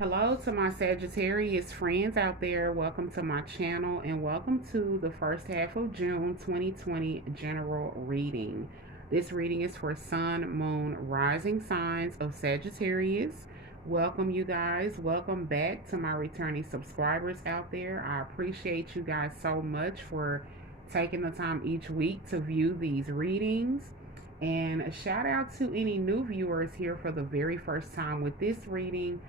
Hello to my Sagittarius friends out there. Welcome to my channel and welcome to the first half of June 2020 general reading. This reading is for Sun, Moon, Rising signs of Sagittarius. Welcome, you guys. Welcome back to my returning subscribers out there. I appreciate you guys so much for taking the time each week to view these readings. And a shout out to any new viewers here for the very first time with this reading.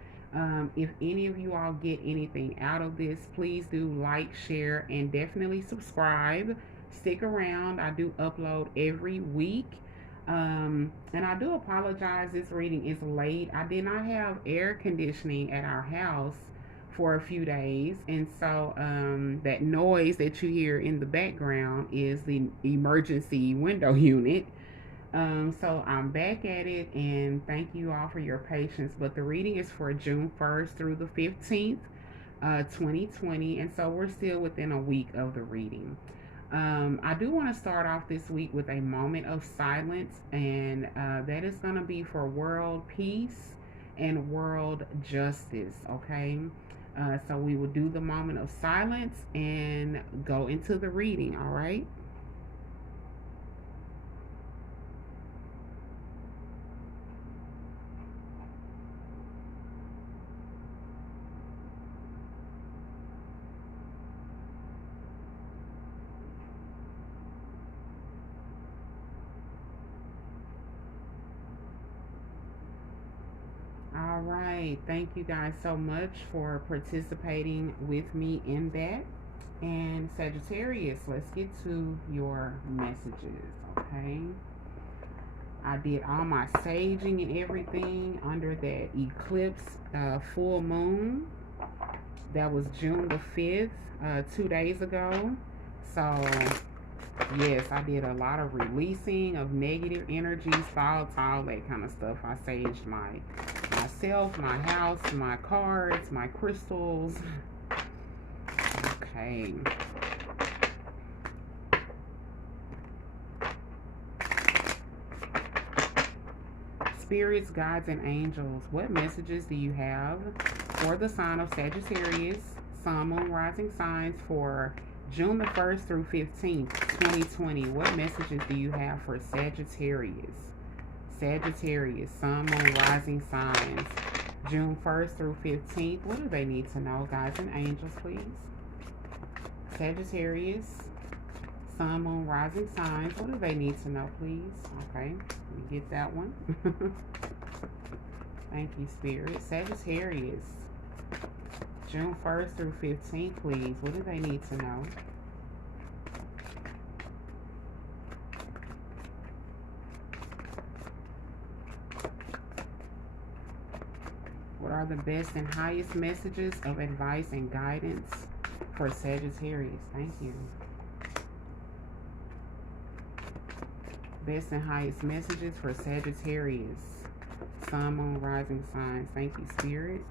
If any of you all get anything out of this, please do like, share, and definitely subscribe. Stick around. I do upload every week. And I do apologize, this reading is late. I did not have air conditioning at our house for a few days. And so that noise that you hear in the background is the emergency window unit. So I'm back at it, and thank you all for your patience. But the reading is for June 1st through the 15th, 2020, and so we're still within a week of the reading. I do want to start off this week with a moment of silence, and that is going to be for world peace and world justice, okay? So we will do the moment of silence and go into the reading, all right? All right. Thank you guys so much for participating with me in that. And Sagittarius, let's get to your messages, okay? I did all my saging and everything under that eclipse full moon. That was June the 5th, 2 days ago. So, yes, I did a lot of releasing of negative energies, thoughts, all that kind of stuff. I saged myself, my house, my cards, my crystals. Okay. Spirits, guides, and angels, what messages do you have for the sign of Sagittarius, Sun, Moon, Rising signs for June the 1st through 15th, 2020? What messages do you have for Sagittarius? Sagittarius, Sun, Moon, Rising signs, June 1st through 15th. What do they need to know, guides and angels, please? Sagittarius, Sun, Moon, Rising signs. What do they need to know, please? Okay, let me get that one. Thank you, Spirit. Sagittarius, June 1st through 15th, please. What do they need to know? What are the best and highest messages of advice and guidance for Sagittarius? Thank you. Best and highest messages for Sagittarius, Sun, Moon, Rising signs. Thank you, Spirit.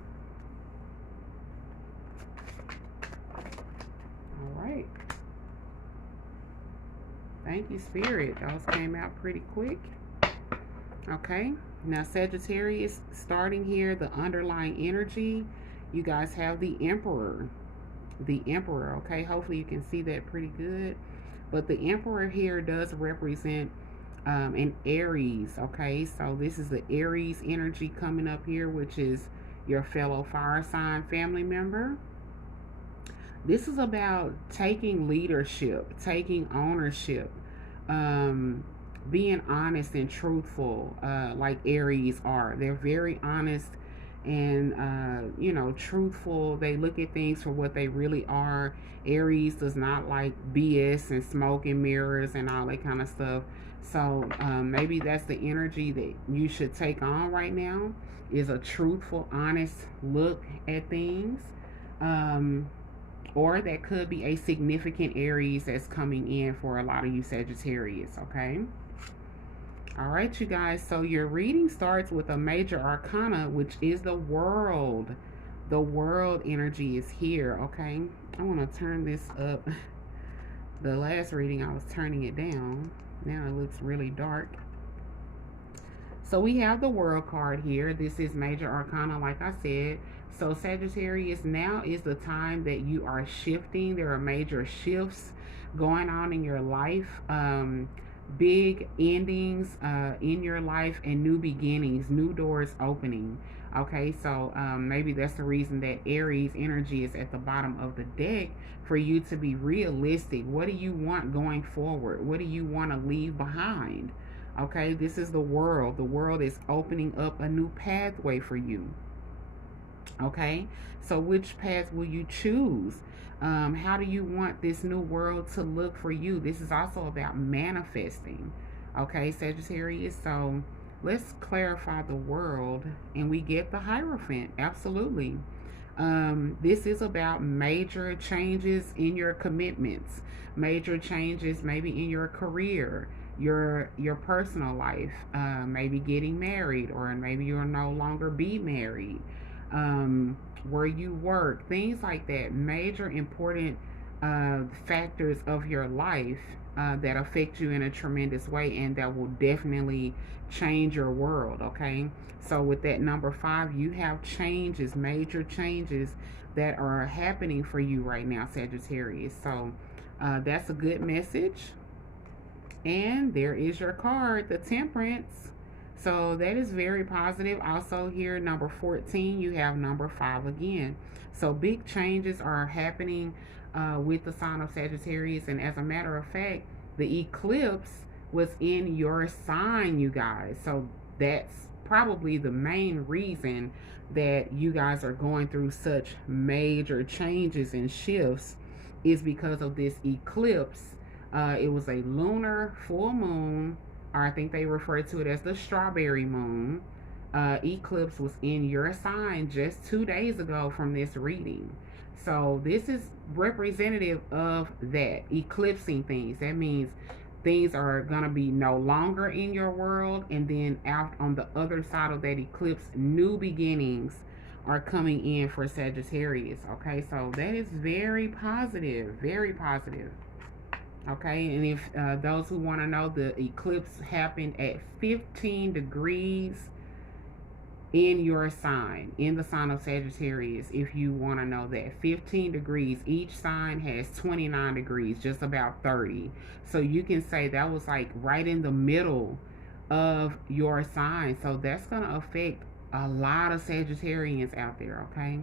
All right. Thank you, Spirit. Those came out pretty quick. Okay. Now, Sagittarius, starting here, the underlying energy, you guys have the Emperor. The Emperor, okay? Hopefully you can see that pretty good. But the Emperor here does represent an Aries, okay? So this is the Aries energy coming up here, which is your fellow fire sign family member. This is about taking leadership, taking ownership, being honest and truthful, like Aries are. They're very honest and truthful. They look at things for what they really are. Aries does not like BS and smoke and mirrors and all that kind of stuff. So maybe that's the energy that you should take on right now, is a truthful, honest look at things. Or that could be a significant Aries that's coming in for a lot of you Sagittarius, okay? All right, you guys, so your reading starts with a major arcana, which is the world. The world energy is here, okay? I want to turn this up. The last reading, I was turning it down. Now it looks really dark. So we have the world card here. This is major arcana, like I said. So Sagittarius, now is the time that you are shifting. There are major shifts going on in your life. Big endings in your life and new beginnings, new doors opening. Okay, so maybe that's the reason that Aries energy is at the bottom of the deck, for you to be realistic. What do you want going forward? What do you want to leave behind? Okay, this is the world. The world is opening up a new pathway for you. Okay, so which path will you choose? How do you want this new world to look for you? This is also about manifesting. Okay, Sagittarius. So let's clarify the world, and we get the Hierophant. Absolutely. This is about major changes in your commitments, major changes maybe in your career, your personal life, maybe getting married, or maybe you'll no longer be married, where you work, things like that. Major important factors of your life that affect you in a tremendous way, and that will definitely change your world. Okay, so with that number 5, you have changes, major changes that are happening for you right now, Sagittarius. So that's a good message. And there is your card, the Temperance. So that is very positive. Also here, number 14, you have number 5 again. So big changes are happening with the sign of Sagittarius. And as a matter of fact, the eclipse was in your sign, you guys. So that's probably the main reason that you guys are going through such major changes and shifts, is because of this eclipse. It was a lunar full moon, or I think they refer to it as the strawberry moon. Eclipse was in your sign just 2 days ago from this reading. So this is representative of that, eclipsing things. That means things are going to be no longer in your world, and then out on the other side of that eclipse, new beginnings are coming in for Sagittarius. Okay, so that is very positive, very positive. Okay, and if those who want to know, the eclipse happened at 15 degrees in your sign, in the sign of Sagittarius. If you want to know that, 15 degrees. Each sign has 29 degrees, just about 30. So you can say that was like right in the middle of your sign. So that's going to affect a lot of Sagittarians out there. Okay.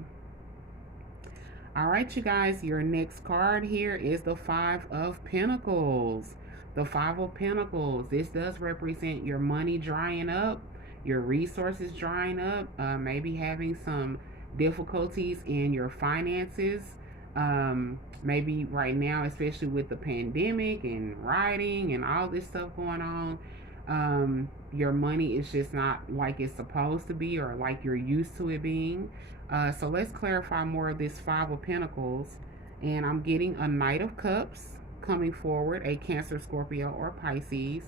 All right, you guys, your next card here is the 5 of Pentacles. The 5 of Pentacles. This does represent your money drying up, your resources drying up, maybe having some difficulties in your finances. Maybe right now, especially with the pandemic and rioting and all this stuff going on, your money is just not like it's supposed to be, or like you're used to it being. So let's clarify more of this 5 of Pentacles. And I'm getting a Knight of Cups coming forward, a Cancer, Scorpio, or Pisces.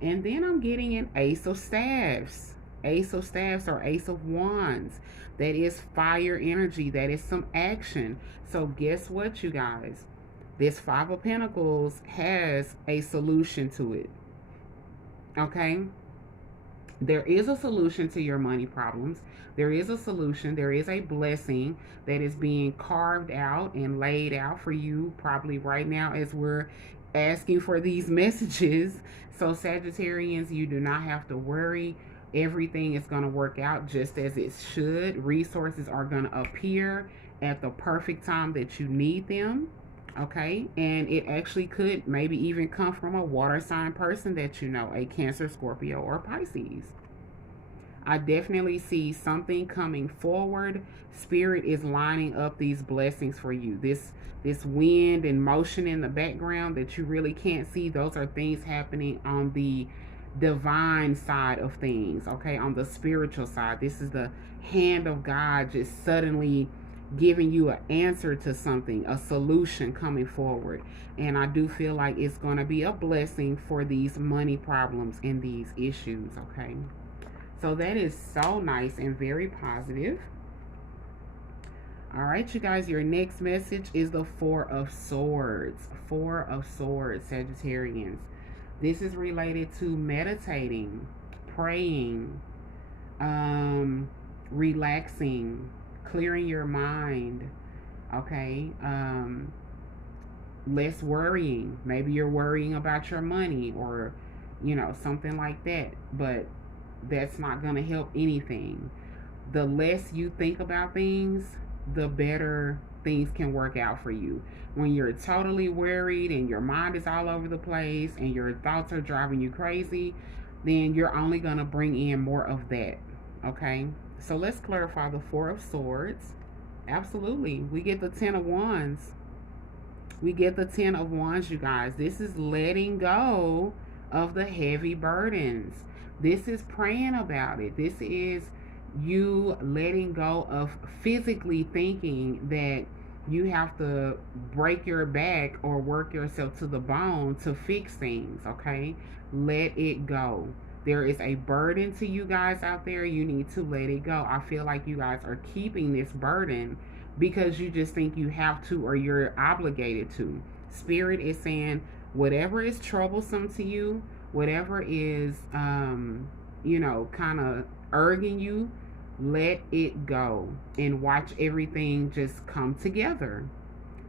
And then I'm getting an Ace of Staffs. Ace of Staffs or Ace of Wands. That is fire energy. That is some action. So guess what, you guys? This 5 of Pentacles has a solution to it. Okay? There is a solution to your money problems. There is a solution. There is a blessing that is being carved out and laid out for you probably right now as we're asking for these messages. So Sagittarians, you do not have to worry. Everything is going to work out just as it should. Resources are going to appear at the perfect time that you need them. Okay, and it actually could maybe even come from a water sign person that you know, a Cancer, Scorpio, or Pisces. I definitely see something coming forward. Spirit is lining up these blessings for you. This wind and motion in the background that you really can't see, those are things happening on the divine side of things, okay, on the spiritual side. This is the hand of God just suddenly giving you an answer to something, a solution coming forward. And I do feel like it's going to be a blessing for these money problems and these issues, okay? So that is so nice and very positive. All right, you guys, your next message is the 4 of Swords. 4 of Swords, Sagittarians. This is related to meditating, praying, relaxing, clearing your mind, okay? Less worrying. Maybe you're worrying about your money or, something like that, but that's not going to help anything. The less you think about things, the better things can work out for you. When you're totally worried and your mind is all over the place and your thoughts are driving you crazy, then you're only going to bring in more of that. Okay? So let's clarify the Four of Swords. Absolutely. We get the Ten of Wands. We get the Ten of Wands, you guys. This is letting go of the heavy burdens. This is praying about it. This is you letting go of physically thinking that you have to break your back or work yourself to the bone to fix things, okay? Let it go. There is a burden to you guys out there. You need to let it go. I feel like you guys are keeping this burden because you just think you have to or you're obligated to. Spirit is saying whatever is troublesome to you, whatever is, kind of urging you, let it go and watch everything just come together.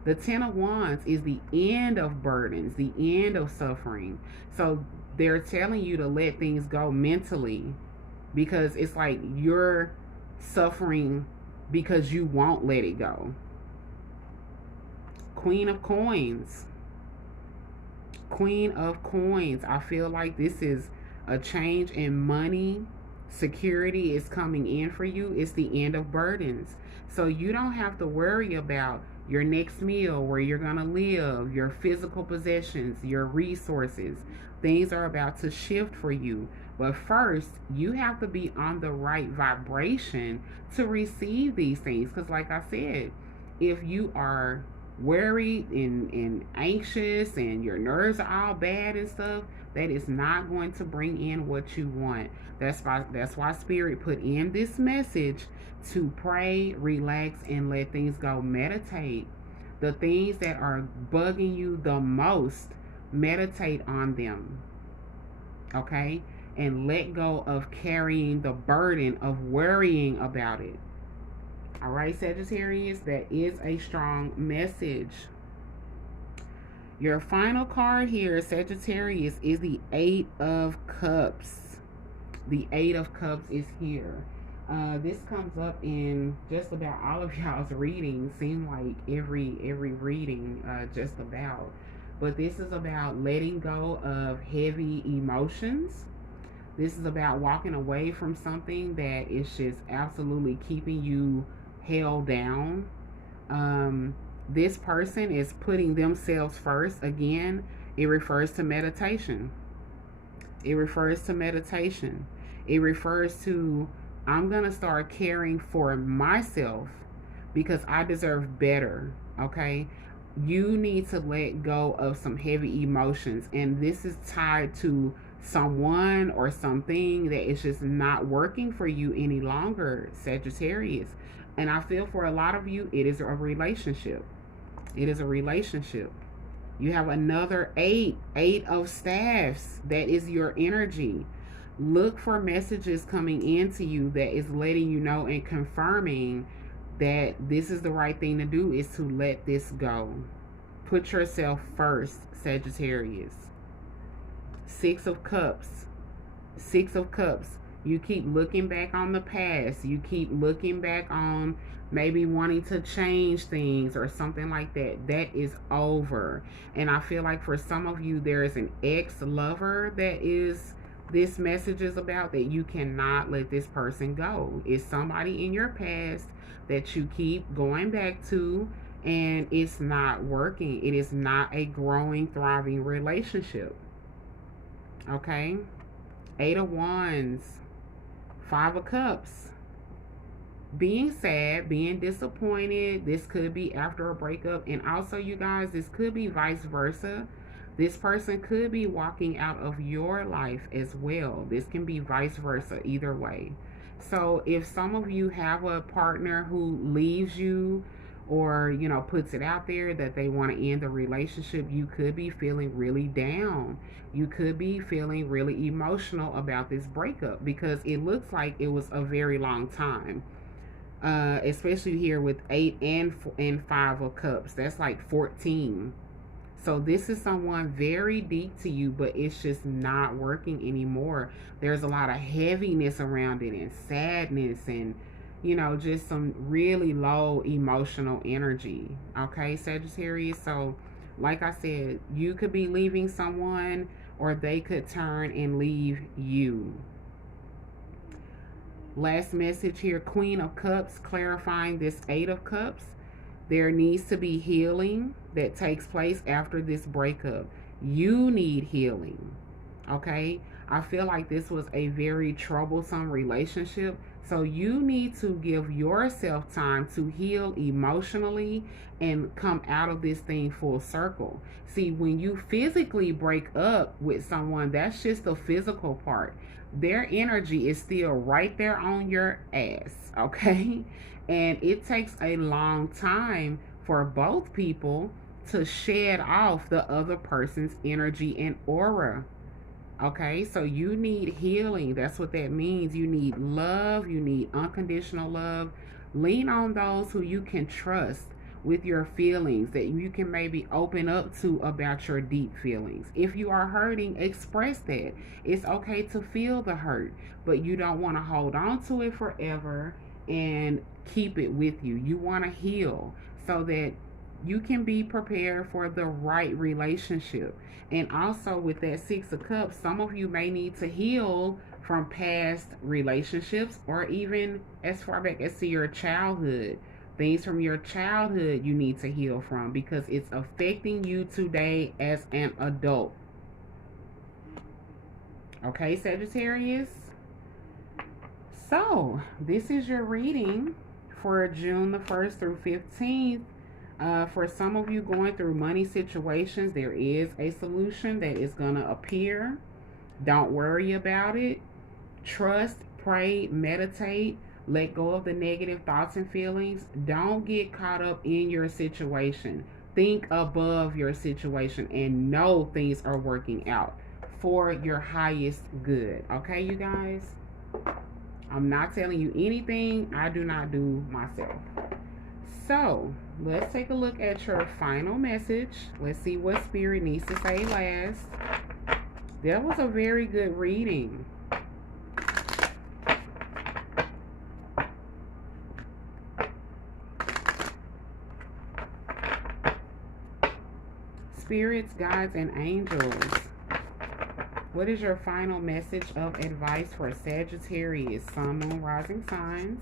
The Ten of Wands is the end of burdens, the end of suffering. So they're telling you to let things go mentally because it's like you're suffering because you won't let it go. Queen of Coins. Queen of Coins. I feel like this is a change in money. Security is coming in for you. It's the end of burdens. So you don't have to worry about your next meal, where you're going to live, your physical possessions, your resources. Things are about to shift for you. But first, you have to be on the right vibration to receive these things. Because like I said, if you are worried and anxious and your nerves are all bad and stuff, that is not going to bring in what you want. That's why Spirit put in this message to pray, relax, and let things go. Meditate. The things that are bugging you the most, meditate on them. Okay? And let go of carrying the burden of worrying about it. All right, Sagittarius, that is a strong message. Your final card here, Sagittarius, is the Eight of Cups. The Eight of Cups is here. This comes up in just about all of y'all's readings. Seem like every reading, just about. But this is about letting go of heavy emotions. This is about walking away from something that is just absolutely keeping you held down. This person is putting themselves first. Again, it refers to meditation. It refers to meditation. It refers to, I'm going to start caring for myself because I deserve better. Okay? You need to let go of some heavy emotions. And this is tied to someone or something that is just not working for you any longer, Sagittarius. And I feel for a lot of you, it is a relationship. It is a relationship. You have another eight of staffs. That is your energy. Look for messages coming into you that is letting you know and confirming that this is the right thing to do, is to let this go. Put yourself first, Sagittarius. Six of Cups. Six of Cups. You keep looking back on the past. You keep looking back on maybe wanting to change things or something like that. That is over. And I feel like for some of you, there is an ex-lover that is this message is about, that you cannot let this person go. It's somebody in your past that you keep going back to, and it's not working. It is not a growing, thriving relationship. Okay? Eight of Wands. Five of Cups. Being sad, being disappointed. This could be after a breakup. And also, you guys, this could be vice versa. This person could be walking out of your life as well. This can be vice versa, either way. So if some of you have a partner who leaves you, or, puts it out there that they want to end the relationship, you could be feeling really down. You could be feeling really emotional about this breakup because it looks like it was a very long time. especially here with 8 and 5 of cups. That's like 14. So this is someone very deep to you, but it's just not working anymore. There's a lot of heaviness around it and sadness and, just some really low emotional energy. Okay, Sagittarius. So like I said, you could be leaving someone or they could turn and leave you. Last message here, Queen of Cups, clarifying this 8 of Cups. There needs to be healing that takes place after this breakup. You need healing. Okay? I feel like this was a very troublesome relationship. So you need to give yourself time to heal emotionally and come out of this thing full circle. See, when you physically break up with someone, that's just the physical part. Their energy is still right there on your ass, okay? And it takes a long time for both people to shed off the other person's energy and aura. Okay, so you need healing. That's what that means. You need love. You need unconditional love. Lean on those who you can trust with your feelings, that you can maybe open up to about your deep feelings. If you are hurting, express that. It's okay to feel the hurt, but you don't want to hold on to it forever and keep it with you. You want to heal so that you can be prepared for the right relationship. And also with that 6 of Cups, some of you may need to heal from past relationships or even as far back as to your childhood. Things from your childhood you need to heal from because it's affecting you today as an adult. Okay, Sagittarius? So, this is your reading for June the 1st through 15th. For some of you going through money situations, there is a solution that is going to appear. Don't worry about it. Trust, pray, meditate. Let go of the negative thoughts and feelings. Don't get caught up in your situation. Think above your situation and know things are working out for your highest good. Okay, you guys? I'm not telling you anything I do not do myself. So, let's take a look at your final message. Let's see what Spirit needs to say last. That was a very good reading. Spirits, guides, and angels. What is your final message of advice for Sagittarius, Sun, Moon, Rising signs?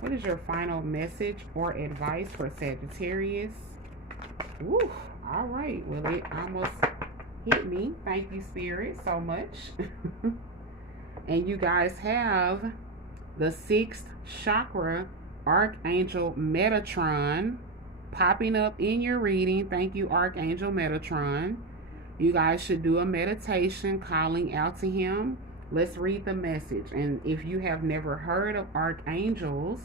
What is your final message or advice for Sagittarius? Woo, all right. Well, it almost hit me. Thank you, Spirit, so much. And you guys have the 6th chakra, Archangel Metatron, popping up in your reading. Thank you, Archangel Metatron. You guys should do a meditation calling out to him. Let's read the message. And if you have never heard of archangels,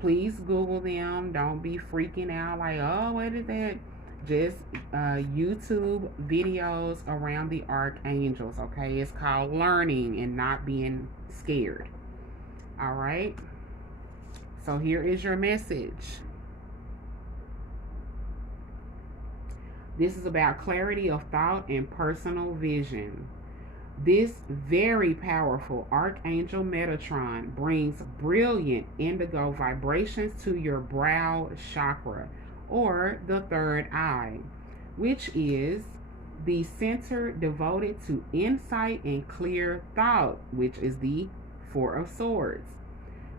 please Google them. Don't be freaking out like, oh, what is that? Just YouTube videos around the archangels, okay? It's called learning and not being scared. All right? So here is your message. This is about clarity of thought and personal vision. This very powerful Archangel Metatron brings brilliant indigo vibrations to your brow chakra, or the 3rd eye, which is the center devoted to insight and clear thought, which is the 4 of Swords.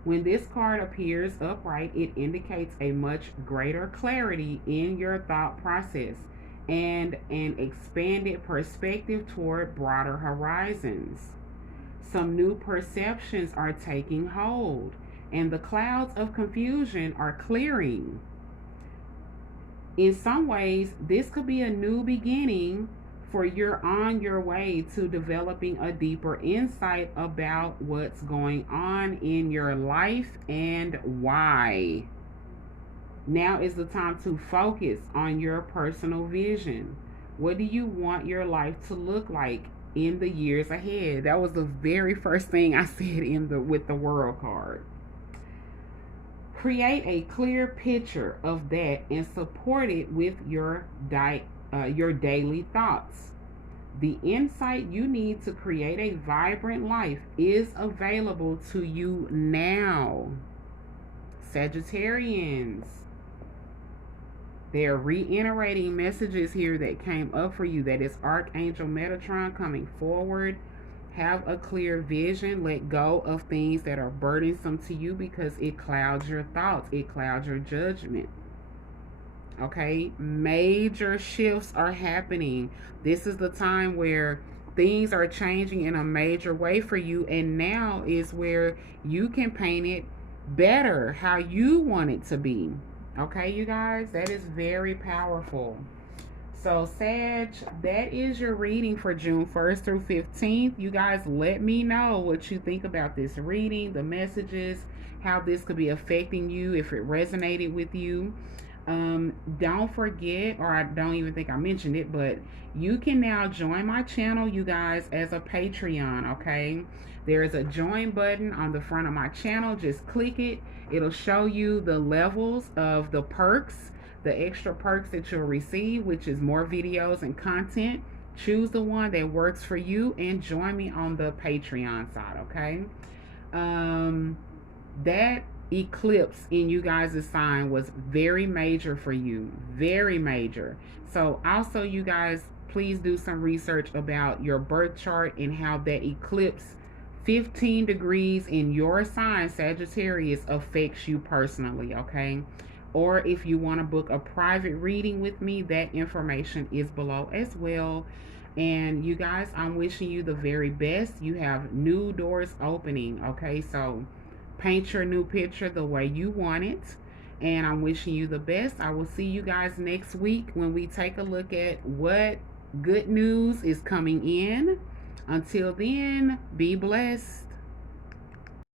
When this card appears upright, it indicates a much greater clarity in your thought process and an expanded perspective toward broader horizons. Some new perceptions are taking hold, and the clouds of confusion are clearing. In some ways, this could be a new beginning, for you're on your way to developing a deeper insight about what's going on in your life and why. Now is the time to focus on your personal vision. What do you want your life to look like in the years ahead? That was the very first thing I said with the World card. Create a clear picture of that and support it with your daily thoughts. The insight you need to create a vibrant life is available to you now. Sagittarians, they're reiterating messages here that came up for you. That is Archangel Metatron coming forward. Have a clear vision. Let go of things that are burdensome to you because it clouds your thoughts. It clouds your judgment. Okay? Major shifts are happening. This is the time where things are changing in a major way for you. And now is where you can paint it better how you want it to be. Okay, you guys? That is very powerful. So, Sag, that is your reading for June 1st through 15th. You guys, let me know what you think about this reading, the messages, how this could be affecting you, if it resonated with you. Don't forget, or I don't even think I mentioned it, but you can now join my channel, you guys, as a Patreon, okay? There is a join button on the front of my channel. Just click it. It'll show you the levels of the perks, the extra perks that you'll receive, which is more videos and content. Choose the one that works for you and join me on the Patreon side, okay? That eclipse in you guys' sign was very major for you, very major. So also, you guys, please do some research about your birth chart and how that eclipse 15 degrees in your sign, Sagittarius, affects you personally, okay? Or if you want to book a private reading with me, that information is below as well. And you guys, I'm wishing you the very best. You have new doors opening, okay? So paint your new picture the way you want it. And I'm wishing you the best. I will see you guys next week when we take a look at what good news is coming in. Until then, be blessed.